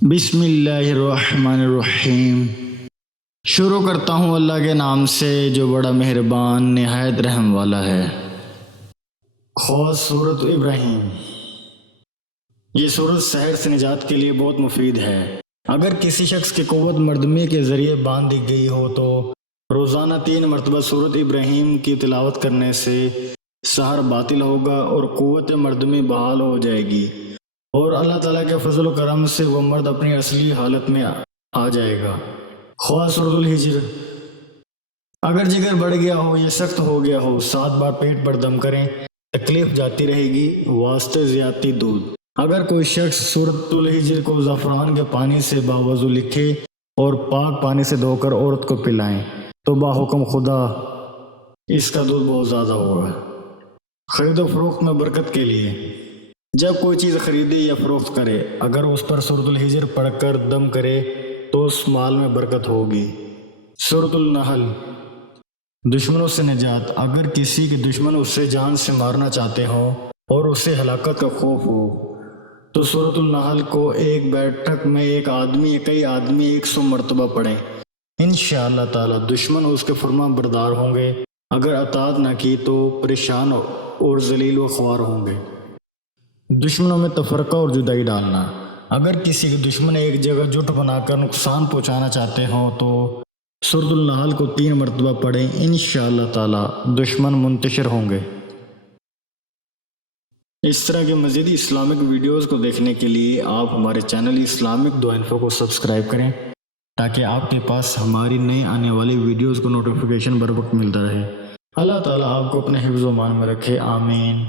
بسم اللہ الرحمن الرحیم۔ شروع کرتا ہوں اللہ کے نام سے جو بڑا مہربان نہایت رحم والا ہے۔ سورۃ ابراہیم۔ یہ سورت سحر سے نجات کے لیے بہت مفید ہے۔ اگر کسی شخص کی قوت مردمی کے ذریعے باندھ دی گئی ہو تو روزانہ 3 مرتبہ سورۃ ابراہیم کی تلاوت کرنے سے سحر باطل ہوگا اور قوت مردمی بحال ہو جائے گی، اور اللہ تعالیٰ کے فضل و کرم سے وہ مرد اپنی اصلی حالت میں آ جائے گا۔ سورۃ الحجر۔ اگر جگر بڑھ گیا ہو یا سخت ہو گیا ہو 7 بار پیٹ پر دم کریں، تکلیف جاتی رہے گی، واسطے زیادتی دودھ۔ اگر کوئی شخص سورۃ الحجر کو زعفران کے پانی سے باوضو لکھے اور پاک پانی سے دھو کر عورت کو پلائیں تو باحکم خدا اس کا دودھ بہت زیادہ ہوگا۔ خرید و فروخت میں برکت کے لیے۔ جب کوئی چیز خریدے یا فروخت کرے، اگر اس پر سورۃ الحجر پڑھ کر دم کرے تو اس مال میں برکت ہوگی۔ سورۃ النحل۔ دشمنوں سے نجات۔ اگر کسی کے دشمن اسے جان سے مارنا چاہتے ہوں اور اسے ہلاکت کا خوف ہو تو سورۃ النحل کو ایک بیٹھک میں ایک آدمی یا کئی آدمی 100 مرتبہ پڑھیں، انشاءاللہ تعالی دشمن اس کے فرما بردار ہوں گے۔ اگر اطاعت نہ کی تو پریشان اور ذلیل و خوار ہوں گے۔ دشمنوں میں تفرقہ اور جدائی ڈالنا۔ اگر کسی کے دشمن ایک جگہ جٹ بنا کر نقصان پہنچانا چاہتے ہوں تو سورۃ النحل کو 3 مرتبہ پڑھیں، انشاءاللہ تعالی دشمن منتشر ہوں گے۔ اس طرح کے مزید اسلامک ویڈیوز کو دیکھنے کے لیے آپ ہمارے چینل اسلامک دعا انفو کو سبسکرائب کریں تاکہ آپ کے پاس ہماری نئی آنے والی ویڈیوز کو نوٹیفیکیشن بر وقت ملتا رہے۔ اللہ تعالیٰ آپ کو اپنے حفظ و امان میں رکھے، آمین۔